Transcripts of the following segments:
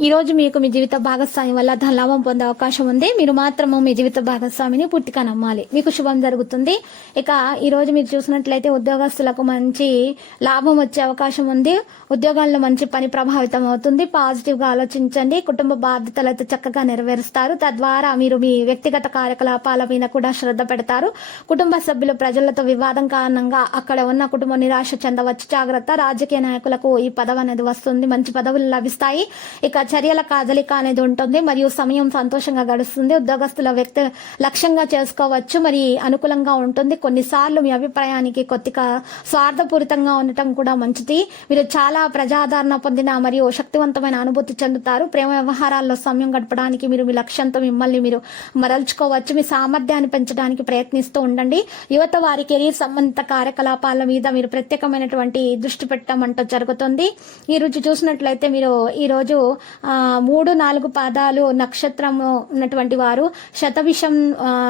ఈ రోజు మీకు మీ జీవిత భాగస్వామి వల్ల ధన లాభం పొందే అవకాశం ఉంది. మీరు మాత్రము మీ జీవిత భాగస్వామిని పూర్తిగా నమ్మాలి. మీకు శుభం జరుగుతుంది. ఇక ఈ రోజు మీరు చూసినట్లయితే ఉద్యోగస్తులకు మంచి లాభం వచ్చే అవకాశం ఉంది. ఉద్యోగాల్లో మంచి పని ప్రభావితం అవుతుంది. పాజిటివ్గా ఆలోచించండి. కుటుంబ బాధ్యతలతో చక్కగా నెరవేరుస్తారు. తద్వారా మీరు మీ వ్యక్తిగత కార్యకలాపాల మీద కూడా శ్రద్ధ పెడతారు. కుటుంబ సభ్యులు ప్రజలతో వివాదం కారణంగా అక్కడ ఉన్న కుటుంబం నిరాశ చెందవచ్చు. జాగ్రత్త. రాజకీయ నాయకులకు ఈ పదవి అనేది వస్తుంది. మంచి పదవులు లభిస్తాయి. ఇక చర్యల కాదలిక అనేది ఉంటుంది. మరియు సమయం సంతోషంగా గడుస్తుంది. ఉద్యోగస్తుల వ్యక్తి లక్ష్యంగా చేసుకోవచ్చు. మరి అనుకూలంగా ఉంటుంది. కొన్నిసార్లు మీ అభిప్రాయానికి కొద్దిగా స్వార్థపూరితంగా ఉండటం కూడా మంచిది. మీరు చాలా ప్రజాదరణ పొందిన మరియు శక్తివంతమైన అనుభూతి చెందుతారు. ప్రేమ వ్యవహారాల్లో సమయం గడపడానికి మీరు మీ లక్ష్యంతో మిమ్మల్ని మీరు మరల్చుకోవచ్చు. మీ సామర్థ్యాన్ని పెంచడానికి ప్రయత్నిస్తూ ఉండండి. యువత వారి కెరీర్ సంబంధిత కార్యకలాపాల మీద మీరు ప్రత్యేకమైనటువంటి దృష్టి పెట్టడం అంటూ జరుగుతుంది. ఈ రోజు చూసినట్లయితే మీరు ఈ రోజు మూడు నాలుగు పాదాలు నక్షత్రము ఉన్నటువంటి వారు శతవిషం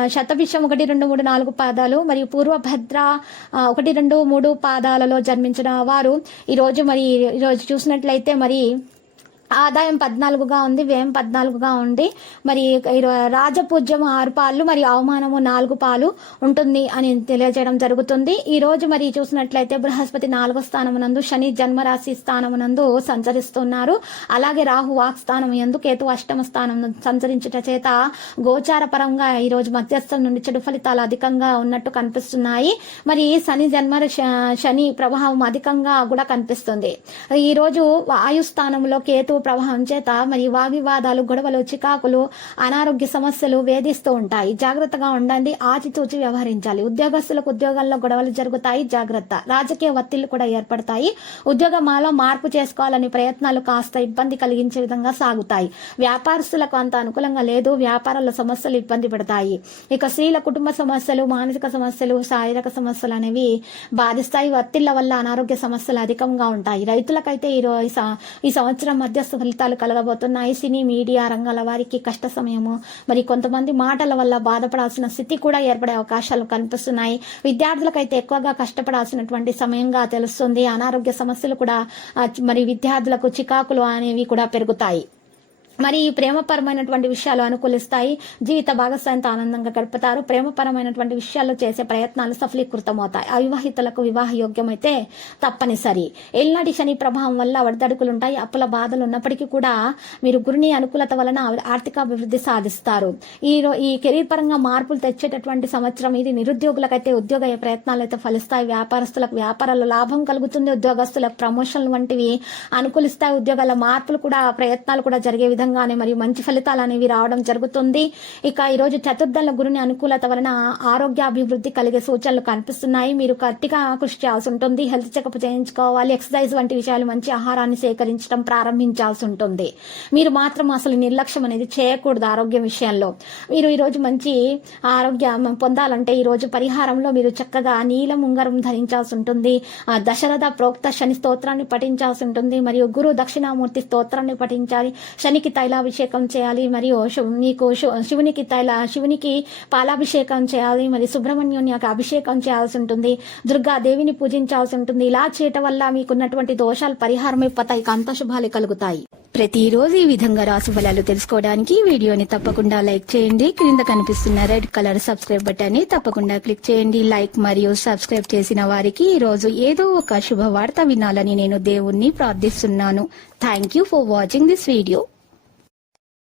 శతవిషం ఒకటి రెండు మూడు నాలుగు పాదాలు మరియు పూర్వభద్ర ఒకటి రెండు మూడు పాదాలలో జన్మించిన వారు. ఈరోజు మరి ఈరోజు చూసినట్లయితే మరి ఆదాయం పద్నాలుగుగా ఉంది వ్యయం పద్నాలుగుగా ఉంది. మరి రాజపూజ్యం ఆరు పాలు మరి అవమానము నాలుగు పాలు ఉంటుంది అని తెలియజేయడం జరుగుతుంది. ఈ రోజు మరి చూసినట్లయితే బృహస్పతి నాలుగో స్థానమునందు శని జన్మరాశి స్థానమునందు సంచరిస్తున్నారు. అలాగే రాహు వాక్ స్థానం ఎందు కేతు అష్టమ స్థానం సంచరించుట చేత గోచార పరంగా ఈ రోజు మధ్యస్థం నుండి చెడు ఫలితాలు అధికంగా ఉన్నట్టు కనిపిస్తున్నాయి. మరి శని జన్మ శని ప్రభావం అధికంగా కూడా కనిపిస్తుంది. ఈ రోజు వాయు స్థానంలో కేతు ప్రవాహం చేత మరి వాగ్వివాదాలు గొడవలు చికాకులు అనారోగ్య సమస్యలు వేధిస్తూ ఉంటాయి. జాగ్రత్తగా ఉండండి. ఆచితూచి వ్యవహరించాలి. ఉద్యోగస్తులకు ఉద్యోగాల్లో గొడవలు జరుగుతాయి. జాగ్రత్త. రాజకీయ ఒత్తిళ్ళు కూడా ఏర్పడతాయి. ఉద్యోగమాలో మార్పు చేసుకోవాలని ప్రయత్నాలు కాస్త ఇబ్బంది కలిగించే విధంగా సాగుతాయి. వ్యాపారస్తులకు అంత అనుకూలంగా లేదు. వ్యాపారాల సమస్యలు ఇబ్బంది పడతాయి. ఇక స్త్రీల కుటుంబ సమస్యలు మానసిక సమస్యలు శారీరక సమస్యలు అనేవి బాధిస్తాయి. ఒత్తిళ్ళ వల్ల అనారోగ్య సమస్యలు అధికంగా ఉంటాయి. రైతులకైతే ఈ రో- ఈ సంవత్సరం మధ్య సంవత్సరం ఫలితాలు కలగబోతున్నాయి. సినీ మీడియా రంగాల వారికి కష్ట సమయము. మరి కొంతమంది మాటల వల్ల బాధపడాల్సిన స్థితి కూడా ఏర్పడే అవకాశాలు కనిపిస్తున్నాయి. విద్యార్థులకైతే ఎక్కువగా కష్టపడాల్సినటువంటి సమయంగా తెలుస్తుంది. అనారోగ్య సమస్యలు కూడా మరి విద్యార్థులకు చికాకులు అనేవి కూడా పెరుగుతాయి. మరి ఈ ప్రేమపరమైనటువంటి విషయాలు అనుకూలిస్తాయి. జీవిత భాగస్వామితో ఆనందంగా గడుపుతారు. ప్రేమపరమైనటువంటి విషయాల్లో చేసే ప్రయత్నాలు సఫలీకృతమవుతాయి. అవివాహితులకు వివాహ యోగ్యమైతే తప్పనిసరి. ఎల్నాటి శని ప్రభావం వల్ల వడదడుకులుంటాయి అప్పుల బాధలు ఉన్నప్పటికీ కూడా మీరు గురుని అనుకూలత వలన ఆర్థిక అభివృద్ధి సాధిస్తారు. ఈ ఈ కెరీర్ పరంగా మార్పులు తెచ్చేటటువంటి సంవత్సరం ఇది. నిరుద్యోగులకైతే ఉద్యోగ ప్రయత్నాలు అయితే ఫలిస్తాయి. వ్యాపారస్తులకు వ్యాపారాల్లో లాభం కలుగుతుంది. ఉద్యోగస్తులకు ప్రమోషన్లు వంటివి అనుకూలిస్తాయి. ఉద్యోగాల మార్పులు కూడా ప్రయత్నాలు కూడా జరిగే విధంగా విధంగానే మరియు మంచి ఫలితాలు అనేవి రావడం జరుగుతుంది. ఇక ఈ రోజు చతుర్థంలో గురుని అనుకూలత వలన ఆరోగ్య అభివృద్ధి కలిగే సూచనలు కనిపిస్తున్నాయి. మీరు గట్టిగా కృషి చేయాల్సి ఉంటుంది. హెల్త్ చెకప్ చేయించుకోవాలి. ఎక్సర్సైజ్ వంటి విషయాలు మంచి ఆహారాన్ని సేకరించడం ప్రారంభించాల్సి ఉంటుంది. మీరు మాత్రం అసలు నిర్లక్ష్యం అనేది చేయకూడదు ఆరోగ్యం విషయంలో. మీరు ఈ రోజు మంచి ఆరోగ్యం పొందాలంటే ఈ రోజు పరిహారంలో మీరు చక్కగా నీలం ఉంగరం ధరించాల్సి ఉంటుంది. ఆ దశరథ ప్రోక్త శని స్తోత్రాన్ని పఠించాల్సి ఉంటుంది. మరియు గురు దక్షిణామూర్తి స్తోత్రాన్ని పఠించాలి. శనికి తైలాభిషేకం చేయాలి మరియు నీకు శివునికి తైల శివునికి పాలాభిషేకం చేయాలి మరి సుబ్రహ్మణ్యుని యొక్క అభిషేకం చేయాల్సి ఉంటుంది దుర్గా దేవిని పూజించాల్సి ఉంటుంది. ఇలా చేయటం వల్ల మీకున్నటువంటి దోషాలు పరిహారం అయిపోతాయి అంత శుభాలు కలుగుతాయి. ప్రతిరోజు ఈ విధంగా రాసు ఫలాలు తెలుసుకోవడానికి వీడియోని తప్పకుండా లైక్ చేయండి. క్రింద కనిపిస్తున్న రెడ్ కలర్ సబ్స్క్రైబ్ బటన్ని తప్పకుండా క్లిక్ చేయండి. లైక్ మరియు సబ్స్క్రైబ్ చేసిన వారికి ఈ రోజు ఏదో ఒక శుభవార్త వినాలని నేను దేవుణ్ణి ప్రార్థిస్తున్నాను. Thank you for watching this video.